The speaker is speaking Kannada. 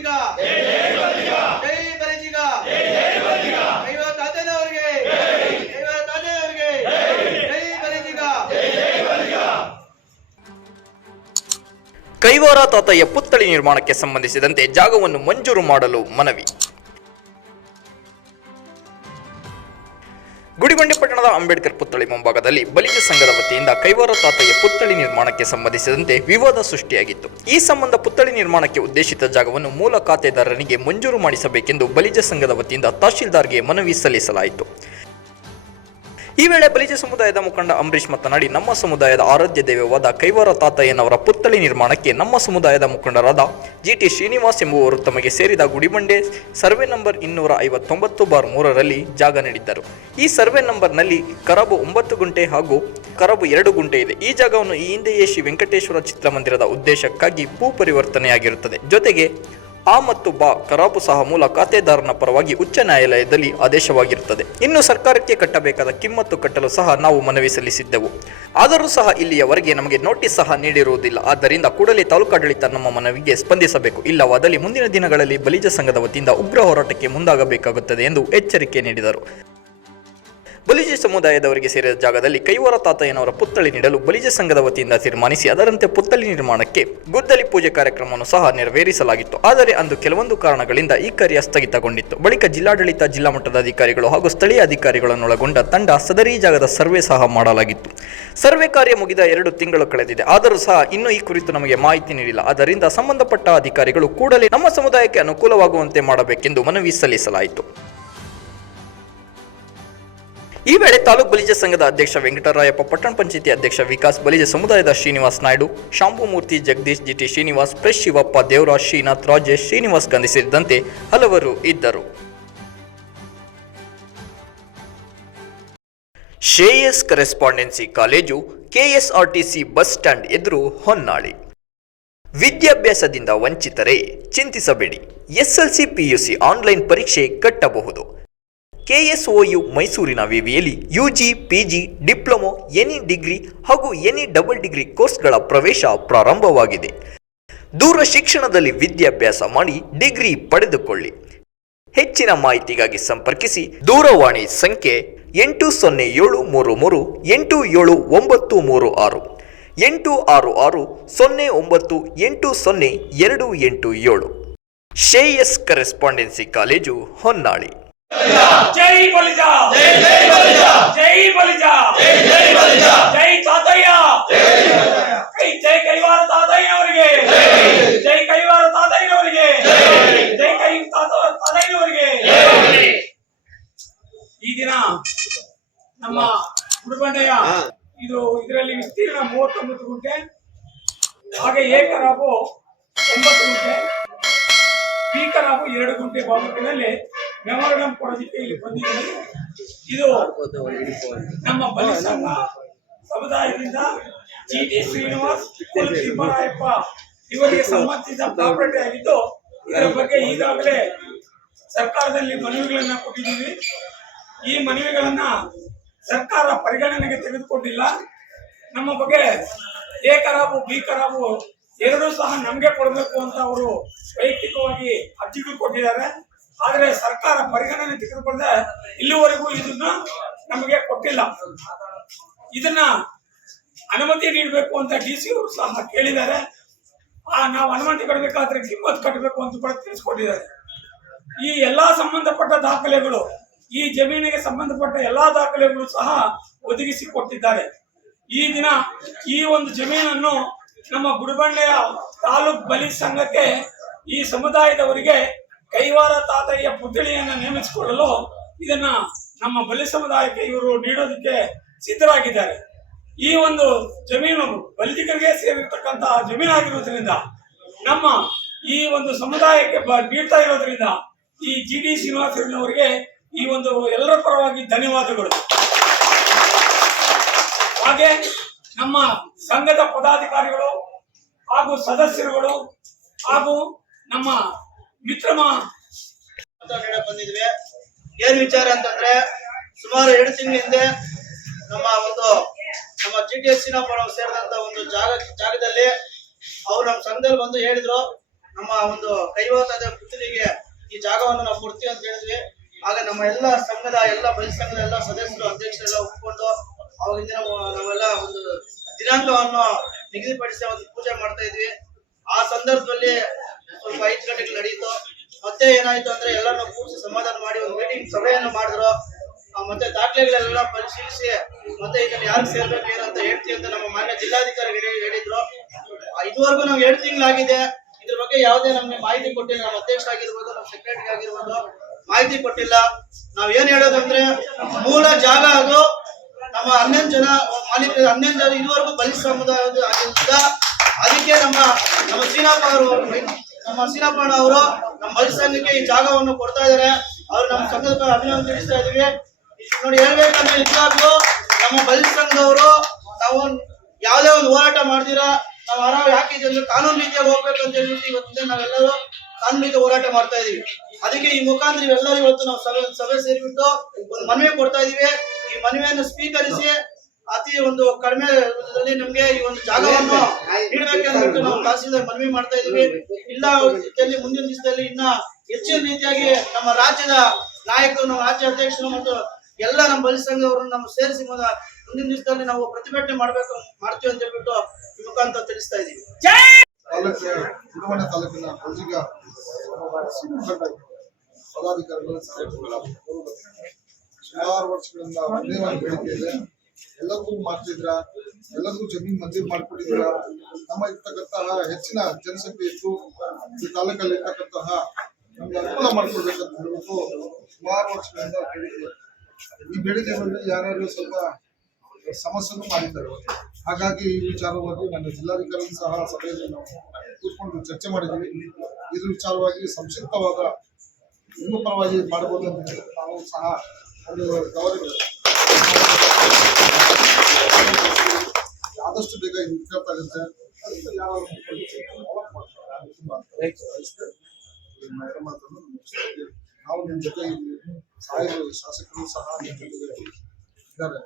ಬಲಿಜಿಗ ಜೈ ಬಲಿಜಿಗ ಕೈವ ತಾತನವರಿಗೆ ಕೈವ ತಾತನವರಿಗೆ ಜೈ ಬಲಿಜಿಗ ಕೈವಾರ ತಾತಯ್ಯ ಪುತ್ಥಳಿ ನಿರ್ಮಾಣಕ್ಕೆ ಸಂಬಂಧಿಸಿದಂತೆ ಜಾಗವನ್ನು ಮಂಜೂರು ಮಾಡಲು ಮನವಿ. ಗುಡಿಬಂಡೆ ಪಟ್ಟಣದ ಅಂಬೇಡ್ಕರ್ ಪುತ್ಥಳಿ ಮುಂಭಾಗದಲ್ಲಿ ಬಲಿಜ ಸಂಘದ ವತಿಯಿಂದ ಕೈವಾರ ತಾತಯ್ಯ ಪುತ್ಥಳಿ ನಿರ್ಮಾಣಕ್ಕೆ ಸಂಬಂಧಿಸಿದಂತೆ ವಿವಾದ ಸೃಷ್ಟಿಯಾಗಿತ್ತು. ಈ ಸಂಬಂಧ ಪುತ್ಥಳಿ ನಿರ್ಮಾಣಕ್ಕೆ ಉದ್ದೇಶಿತ ಜಾಗವನ್ನು ಮೂಲ ಖಾತೆದಾರರಿಗೆ ಮಂಜೂರು ಮಾಡಿಸಬೇಕೆಂದು ಬಲಿಜ ಸಂಘದ ವತಿಯಿಂದ ತಹಶೀಲ್ದಾರ್ಗೆ ಮನವಿ ಸಲ್ಲಿಸಲಾಯಿತು. ಈ ವೇಳೆ ಬಲಿಜ ಸಮುದಾಯದ ಮುಖಂಡ ಅಂಬರೀಶ್ ಮಾತನಾಡಿ, ನಮ್ಮ ಸಮುದಾಯದ ಆರಾಧ್ಯ ದೇವವಾದ ಕೈವಾರ ತಾತಯ್ಯನವರ ಪುತ್ಥಳಿ ನಿರ್ಮಾಣಕ್ಕೆ ನಮ್ಮ ಸಮುದಾಯದ ಮುಖಂಡರಾದ ಜಿ ಟಿ ಶ್ರೀನಿವಾಸ್ ಎಂಬುವರು ತಮಗೆ ಸೇರಿದ ಗುಡಿಬಂಡೆ ಸರ್ವೆ ನಂಬರ್ ಇನ್ನೂರ ಐವತ್ತೊಂಬತ್ತು ಬಾರ್ ಮೂರರಲ್ಲಿ ಜಾಗ ನೀಡಿದ್ದರು. ಈ ಸರ್ವೆ ನಂಬರ್ನಲ್ಲಿ ಕರಬು ಒಂಬತ್ತು ಗುಂಟೆ ಹಾಗೂ ಕರಬು ಎರಡು ಗುಂಟೆ ಇದೆ. ಈ ಜಾಗವನ್ನು ಈ ಹಿಂದೆಯೇ ಶ್ರೀ ವೆಂಕಟೇಶ್ವರ ಚಿತ್ರಮಂದಿರದ ಉದ್ದೇಶಕ್ಕಾಗಿ ಭೂ ಪರಿವರ್ತನೆಯಾಗಿರುತ್ತದೆ. ಜೊತೆಗೆ ಆ ಮತ್ತು ಬಾ ಕರಾಪು ಸಹ ಮೂಲ ಖಾತೆದಾರನ ಪರವಾಗಿ ಉಚ್ಚ ನ್ಯಾಯಾಲಯದಲ್ಲಿ ಆದೇಶವಾಗಿರುತ್ತದೆ. ಇನ್ನು ಸರ್ಕಾರಕ್ಕೆ ಕಟ್ಟಬೇಕಾದ ಕಿಮ್ಮತ್ತು ಕಟ್ಟಲು ಸಹ ನಾವು ಮನವಿ ಸಲ್ಲಿಸಿದ್ದೆವು. ಆದರೂ ಸಹ ಇಲ್ಲಿಯವರೆಗೆ ನಮಗೆ ನೋಟಿಸ್ ಸಹ ನೀಡಿರುವುದಿಲ್ಲ. ಆದ್ದರಿಂದ ಕೂಡಲೇ ತಾಲೂಕಾಡಳಿತ ನಮ್ಮ ಮನವಿಗೆ ಸ್ಪಂದಿಸಬೇಕು. ಇಲ್ಲವಾದಲ್ಲಿ ಮುಂದಿನ ದಿನಗಳಲ್ಲಿ ಬಲಿಜ ಸಂಘದ ವತಿಯಿಂದ ಉಗ್ರ ಹೋರಾಟಕ್ಕೆ ಮುಂದಾಗಬೇಕಾಗುತ್ತದೆ ಎಂದು ಎಚ್ಚರಿಕೆ ನೀಡಿದರು. ಬಲಿಜ ಸಮುದಾಯದವರಿಗೆ ಸೇರಿದ ಜಾಗದಲ್ಲಿ ಕೈವಾರ ತಾತಯ್ಯನವರ ಪುತ್ಥಳಿ ನೀಡಲು ಬಲಿಜ ಸಂಘದ ವತಿಯಿಂದ ತೀರ್ಮಾನಿಸಿ ಅದರಂತೆ ಪುತ್ಥಳಿ ನಿರ್ಮಾಣಕ್ಕೆ ಗುದ್ದಲಿ ಪೂಜೆ ಕಾರ್ಯಕ್ರಮವನ್ನು ಸಹ ನೆರವೇರಿಸಲಾಗಿತ್ತು. ಆದರೆ ಅಂದು ಕೆಲವೊಂದು ಕಾರಣಗಳಿಂದ ಈ ಕಾರ್ಯ ಸ್ಥಗಿತಗೊಂಡಿತ್ತು. ಬಳಿಕ ಜಿಲ್ಲಾಡಳಿತ, ಜಿಲ್ಲಾ ಮಟ್ಟದ ಅಧಿಕಾರಿಗಳು ಹಾಗೂ ಸ್ಥಳೀಯ ಅಧಿಕಾರಿಗಳನ್ನೊಳಗೊಂಡ ತಂಡ ಸದರಿ ಜಾಗದ ಸರ್ವೆ ಸಹ ಮಾಡಲಾಗಿತ್ತು. ಸರ್ವೆ ಕಾರ್ಯ ಮುಗಿದ ಎರಡು ತಿಂಗಳು ಕಳೆದಿದೆ. ಆದರೂ ಸಹ ಇನ್ನೂ ಈ ಕುರಿತು ನಮಗೆ ಮಾಹಿತಿ ನೀಡಿಲ್ಲ. ಆದ್ದರಿಂದ ಸಂಬಂಧಪಟ್ಟ ಅಧಿಕಾರಿಗಳು ಕೂಡಲೇ ನಮ್ಮ ಸಮುದಾಯಕ್ಕೆ ಅನುಕೂಲವಾಗುವಂತೆ ಮಾಡಬೇಕೆಂದು ಮನವಿ ಸಲ್ಲಿಸಲಾಯಿತು. ಈ ವೇಳೆ ತಾಲೂಕು ಬಲಿಜ ಸಂಘದ ಅಧ್ಯಕ್ಷ ವೆಂಕಟರಾಯಪ್ಪ, ಪಟ್ಟಣ ಪಂಚಾಯಿತಿ ಅಧ್ಯಕ್ಷ ವಿಕಾಸ್, ಬಲಿಜ ಸಮುದಾಯದ Srinivas Naidu, Shambhumurthy Jagadish G T Srinivas, press Shivappa Devaraj, Srinath Rajesh, Srinivas Gandhi ಸೇರಿದಂತೆ ಹಲವರು ಇದ್ದರು. Shreyas correspondence college, KSRTC bus stand ಎದುರು ಹೊನ್ನಾಳಿ. ವಿದ್ಯಾಭ್ಯಾಸದಿಂದ ವಂಚಿತರೇ, ಚಿಂತಿಸಬೇಡಿ. ಎಸ್ಎಲ್ಸಿ ಪಿಯುಸಿ ಆನ್ಲೈನ್ ಪರೀಕ್ಷೆ ಕಟ್ಟಬಹುದು. ಕೆಎಸ್ಒಯು ಮೈಸೂರಿನ ವಿವಿಯಲ್ಲಿ UG, PG, diploma any degree ಹಾಗೂ ಎನಿ ಡಬಲ್ ಡಿಗ್ರಿ ಕೋರ್ಸ್ಗಳ ಪ್ರವೇಶ ಪ್ರಾರಂಭವಾಗಿದೆ. ದೂರ ಶಿಕ್ಷಣದಲ್ಲಿ ವಿದ್ಯಾಭ್ಯಾಸ ಮಾಡಿ ಡಿಗ್ರಿ ಪಡೆದುಕೊಳ್ಳಿ. ಹೆಚ್ಚಿನ ಮಾಹಿತಿಗಾಗಿ ಸಂಪರ್ಕಿಸಿ. ದೂರವಾಣಿ ಸಂಖ್ಯೆ ಎಂಟು ಸೊನ್ನೆ ಏಳು ಮೂರು ಮೂರು ಎಂಟು ಏಳು ಒಂಬತ್ತು ಮೂರು ಆರು. ಎಂಟು ಆರು ಆರು ಸೊನ್ನೆ ಒಂಬತ್ತು ಎಂಟು ಸೊನ್ನೆ ಎರಡು ಎಂಟು ಏಳು. Shreyas correspondence college Honnali. ಜೈ ಬಲಿಜ. ಜೈ ಜೈ ಬಲಿಜ. ಜೈ ಬಲಿಜ. ಜೈ ಜೈ ಬಲಿಜ. ಜೈ ಕೈವಾರ ತಾತಯ್ಯನವರಿಗೆ. ಜೈ. ಕೈವಾರ ತಾತಯ್ಯನವರಿಗೆ. ಜೈ. ಕೈ ತಾತ ತಾತಯ್ಯನವರಿಗೆ. ಈ ದಿನ ನಮ್ಮ ಗುರುಬಂಡೆಯ ಇದು ಇದರಲ್ಲಿ ವಿಸ್ತೀರ್ಣ ಮೂವತ್ತೊಂಬತ್ತು ಗುಂಟೆ ಹಾಗೆ ಏಕರಾಬು ಒಂಬತ್ತು ಗುಂಟೆ ಸ್ಪೀಕರಾಗು ಎರಡು ಗುಂಟೆ ಬಾಬುಕಿನಲ್ಲಿ ಮೆಮೊರಂಡಮ್ ಕೊಡೋದಕ್ಕೆ ಇಲ್ಲಿ ಬಂದಿದ್ದೀನಿ. ಇದು ನಮ್ಮ ಬಲಿ ಸಮುದಾಯದಿಂದ ಜಿ ಟಿ ಶ್ರೀನಿವಾಸ್ ತಿಮ್ಮರಾಯಪ್ಪ ಇವರಿಗೆ ಸಂಬಂಧಿಸಿದ ಪ್ರಾಪರ್ಟಿ ಆಗಿದ್ದು, ಇದರ ಬಗ್ಗೆ ಈಗಾಗಲೇ ಸರ್ಕಾರದಲ್ಲಿ ಮನವಿಗಳನ್ನ ಕೊಟ್ಟಿದ್ದೀವಿ. ಈ ಮನವಿಗಳನ್ನ ಸರ್ಕಾರ ಪರಿಗಣನೆಗೆ ತೆಗೆದುಕೊಂಡಿಲ್ಲ. ನಮ್ಮ ಬಗ್ಗೆ ಎ ಕರಾಬು, ಬಿ ಕರಾಬು ಎರಡೂ ಸಹ ನಮಗೆ ಕೊಡಬೇಕು ಅಂತ ಅವರು ವೈಯಕ್ತಿಕವಾಗಿ ಅರ್ಜಿಗಳು ಕೊಟ್ಟಿದ್ದಾರೆ. ಆದ್ರೆ ಸರ್ಕಾರ ಪರಿಗಣನೆ ತೆಗೆದುಕೊಂಡೆ ಇಲ್ಲಿವರೆಗೂ ಇದನ್ನ ನಮಗೆ ಕೊಟ್ಟಿಲ್ಲ. ಇದನ್ನ ಅನುಮತಿ ನೀಡಬೇಕು ಅಂತ ಡಿ ಸಿ ಅವರು ಸಹ ಕೇಳಿದ್ದಾರೆ. ಆ, ನಾವು ಅನುಮತಿ ಕೊಡಬೇಕಾದ್ರೆ ಕಿಮ್ಮತ್ ಕಟ್ಟಬೇಕು ಅಂತ ಕೂಡ ತಿಳಿಸ್ಕೊಟ್ಟಿದ್ದಾರೆ. ಈ ಎಲ್ಲಾ ಸಂಬಂಧಪಟ್ಟ ದಾಖಲೆಗಳು, ಈ ಜಮೀನಿಗೆ ಸಂಬಂಧಪಟ್ಟ ಎಲ್ಲಾ ದಾಖಲೆಗಳು ಸಹ ಒದಗಿಸಿ ಕೊಟ್ಟಿದ್ದಾರೆ. ಈ ದಿನ ಈ ಒಂದು ಜಮೀನನ್ನು ನಮ್ಮ ಗುಡಿಬಂಡೆಯ ತಾಲೂಕ್ ಬಲಿ ಸಂಘಕ್ಕೆ, ಈ ಸಮುದಾಯದವರಿಗೆ ಕೈವಾರ ತಾತಯ್ಯ ಪುತ್ಥಳಿಯನ್ನು ನೇಮಿಸಿಕೊಳ್ಳಲು ಇದನ್ನ ನಮ್ಮ ಬಲಿ ಸಮುದಾಯಕ್ಕೆ ಇವರು ನೀಡೋದಕ್ಕೆ ಸಿದ್ಧರಾಗಿದ್ದಾರೆ. ಈ ಒಂದು ಜಮೀನು ಬಲಿಜಿಗರಿಗೆ ಸೇರಿರ್ತಕ್ಕಂತಹ ಜಮೀನಾಗಿರೋದ್ರಿಂದ ನಮ್ಮ ಈ ಒಂದು ಸಮುದಾಯಕ್ಕೆ ನೀಡ್ತಾ ಇರೋದ್ರಿಂದ ಈ ಜಿ ಡಿ ಶ್ರೀನಿವಾಸರವರಿಗೆ ಈ ಒಂದು ಎಲ್ಲರ ಪರವಾಗಿ ಧನ್ಯವಾದಗಳು. ಹಾಗೆ ನಮ್ಮ ಸಂಘದ ಪದಾಧಿಕಾರಿಗಳು ಹಾಗೂ ಸದಸ್ಯರುಗಳು ಹಾಗೂ ನಮ್ಮ ಮಿತ್ರಮ ಬಂದಿದ್ವಿ. ಏನ್ ವಿಚಾರ ಅಂತಂದ್ರೆ, ಸುಮಾರು ಎರಡು ತಿಂಗಳ ಹಿಂದೆ ನಮ್ಮ ಒಂದು, ನಮ್ಮ ಜಿ ಟಿ ಎಸ್ ಸೇರಿದಂತ ಒಂದು ಜಾಗ, ಜಾಗದಲ್ಲಿ ಅವ್ರು ನಮ್ಮ ಸಂಘದಲ್ಲಿ ಬಂದು ಹೇಳಿದ್ರು, ನಮ್ಮ ಒಂದು ಕೈವಾತದ ಪುತ್ರಿಗೆ ಈ ಜಾಗವನ್ನು ನಾವು ಕೊಡ್ತೀವಿ ಅಂತ ಹೇಳಿದ್ವಿ. ಆಗ ನಮ್ಮ ಎಲ್ಲ ಸಂಘದ, ಎಲ್ಲ ಬಲಿ ಸಂಘದ ಎಲ್ಲ ಸದಸ್ಯರು, ಅಧ್ಯಕ್ಷರೆಲ್ಲ ಒಪ್ಪಿಕೊಂಡು ಅವಾಗಿಂದ ನಾವು, ನಾವೆಲ್ಲ ಒಂದು ದಿನಾಂಕವನ್ನು ನಿಗದಿಪಡಿಸಿ ಒಂದು ಪೂಜೆ ಮಾಡ್ತಾ ಇದ್ವಿ. ಆ ಸಂದರ್ಭದಲ್ಲಿ ಸ್ವಲ್ಪ ಐದು ಗಂಟೆಗೆ ನಡೀತು. ಮತ್ತೆ ಏನಾಯ್ತು ಅಂದ್ರೆ ಎಲ್ಲರನ್ನ ಕೂರಿಸಿ ಸಮಾಧಾನ ಮಾಡಿ ಒಂದು ಮೀಟಿಂಗ್ ಸಭೆಯನ್ನು ಮಾಡಿದ್ರು. ಮತ್ತೆ ದಾಖಲೆಗಳೆಲ್ಲ ಪರಿಶೀಲಿಸಿ, ಮತ್ತೆ ಇದನ್ನ ಯಾರು ಸೇರ್ಬೇಕು ಏನಂತ ಹೇಳ್ತೀವಿ ಅಂತ ನಮ್ಮ ಮಾನ್ಯ ಜಿಲ್ಲಾಧಿಕಾರಿ ಹೇಳಿದ್ರು. ಇದುವರೆಗೂ ನಾವು ಎರಡು ತಿಂಗಳಾಗಿದೆ. ಇದ್ರ ಬಗ್ಗೆ ಯಾವುದೇ ನಮ್ಗೆ ಮಾಹಿತಿ ಕೊಟ್ಟಿಲ್ಲ. ನಮ್ಮ ಅಧ್ಯಕ್ಷ ಆಗಿರ್ಬೋದು, ನಮ್ಮ ಸೆಕ್ರೆಟರಿ ಆಗಿರ್ಬೋದು. ಮಾಹಿತಿ ಕೊಟ್ಟಿಲ್ಲ. ನಾವ್ ಏನ್ ಹೇಳೋದಂದ್ರೆ, ಮೂಲ ಜಾಗ ಅದು. ನಮ್ಮ ಹನ್ನೊಂದು ಜನ ಮಾಲೀಕ, ಹನ್ನೊಂದು ಜನ ಇದುವರೆಗೂ ಬಲಿ ಸಮುದಾಯದ ಅದಕ್ಕೆ ನಮ್ಮ ನಮ್ಮ ಸೀನಪ್ಪ ಅವರು ನಮ್ಮ ಸೀನಪ್ಪ ಅವರು ನಮ್ಮ ಸಂಘಕ್ಕೆ ಈ ಜಾಗವನ್ನು ಕೊಡ್ತಾ ಇದಾರೆ ಅವ್ರು ನಮ್ಮ ಸಂಘದ ಅಭಿನಂದನೆ ತಿಳಿಸ್ತಾ ಇದೀವಿ ನೋಡಿ ಹೇಳ್ಬೇಕಂದ್ರೆ ನಿಜವಾಗ್ಲು ನಮ್ಮ ಬಲಿ ಸಂಘದವರು ನಾವು ಯಾವುದೇ ಒಂದು ಹೋರಾಟ ಮಾಡ್ತೀರಾ ನಾವು ಆರಾಮ ಯಾಕೆ ಕಾನೂನು ರೀತಿಯಾಗಿ ಹೋಗ್ಬೇಕು ಅಂತ ಹೇಳ್ಬಿಟ್ಟು ಇವತ್ತಿಂದ ನಾವೆಲ್ಲರೂ ಕಾನೂನು ರೀತಿ ಹೋರಾಟ ಮಾಡ್ತಾ ಇದೀವಿ ಅದಕ್ಕೆ ಈ ಮುಖಾಂತರ ಇವೆಲ್ಲರೂ ಇವತ್ತು ನಾವು ಸಭೆ ಸಭೆ ಸೇರಿಬಿಟ್ಟು ಒಂದು ಮನವಿ ಕೊಡ್ತಾ ಇದೀವಿ ಈ ಮನವಿಯನ್ನು ಸ್ವೀಕರಿಸಿ ಅತಿ ಒಂದು ಕಡಿಮೆ ನಮ್ಗೆ ಈ ಒಂದು ಜಾಗವನ್ನು ನೀಡಬೇಕಂದ್ಬಿಟ್ಟು ನಾವು ತಹಸೀಲ್ದಾರ್ ಮನವಿ ಮಾಡ್ತಾ ಇದೀವಿ ಇಲ್ಲ ರೀತಿಯಲ್ಲಿ ಮುಂದಿನ ದಿವಸದಲ್ಲಿ ಇನ್ನ ಹೆಚ್ಚಿನ ರೀತಿಯಾಗಿ ನಮ್ಮ ರಾಜ್ಯದ ನಾಯಕರು ನಮ್ಮ ರಾಜ್ಯ ಅಧ್ಯಕ್ಷರು ಮತ್ತು ಎಲ್ಲ ನಮ್ಮ ಬಲಿ ಸಂಘವರನ್ನು ನಮ್ಮ ಸೇರಿಸಿ ಮುಂದಿನ ದಿವಸದಲ್ಲಿ ನಾವು ಪ್ರತಿಭಟನೆ ಮಾಡ್ಬೇಕು ಮಾಡ್ತೀವಿ ಅಂತ ಹೇಳ್ಬಿಟ್ಟು ಈ ಮುಖಾಂತರ ತಿಳಿಸ್ತಾ ಇದೀವಿ ತಾಲೂಕಿನ ಪದಾಧಿಕಾರಿಗಳು ಸುಮಾರು ವರ್ಷಗಳಿಂದ ಒಂದೇ ಒಂದು ಬೇಡಿಕೆ ಇದೆ ಎಲ್ಲರಿಗೂ ಮಾಡ್ತಿದ್ರ? ಎಲ್ಲರಿಗೂ ಜಮೀನ್ ಮಂಜೂರು ಮಾಡ್ಕೊಟ್ಟಿದ್ರ ನಮ್ಮ ಇರ್ತಕ್ಕಂತಹ ಹೆಚ್ಚಿನ ಜನಸಂಖ್ಯೆ ಇತ್ತು ಈ ತಾಲೂಕಲ್ಲಿ ಇರ್ತಕ್ಕಂತಹ ನಮ್ಗೆ ಅನುಕೂಲ ಮಾಡ್ಕೊಡ್ಬೇಕಂತ ಹೇಳ್ಬಿಟ್ಟು ಸುಮಾರು ವರ್ಷಗಳಿಂದ ಬೇಡಿಕೆ ಈ ಬೇಡಿಕೆಗಳಲ್ಲಿ ಯಾರ್ಯಾರು ಸ್ವಲ್ಪ ಸಮಸ್ಯೆನೂ ಮಾಡಿದ್ದಾರೆ. ಹಾಗಾಗಿ ಈ ವಿಚಾರವಾಗಿ ನನ್ನ ಜಿಲ್ಲಾಧಿಕಾರಿ ಸಹ ಸಭೆಯಲ್ಲಿ ನಾವು ಕೂತ್ಕೊಂಡು ಚರ್ಚೆ ಮಾಡಿದ್ವಿ ಇದ್ರ ವಿಚಾರವಾಗಿ ಸಂಕ್ಷಿಪ್ತವಾದ ನಿಮ್ಮ ಪರವಾಗಿ ಮಾಡಬಹುದು ಅಂತ ನಾವು ಸಹ ಒಂದು ಗೌರವ ಆದಷ್ಟು ಬೇಗ ಇತ್ಯರ್ಥ ಆಗುತ್ತೆ. ಮೇಡಮ್ ಮುಗಿಸ್ತಾ ನಾವು ನಿಮ್ಮ ಜೊತೆ ಸಾಹೇಬರು ಶಾಸಕರು ಸಹ ನಿಮ್ಮ ಜೊತೆಗೆ ಇದ್ದಾರೆ.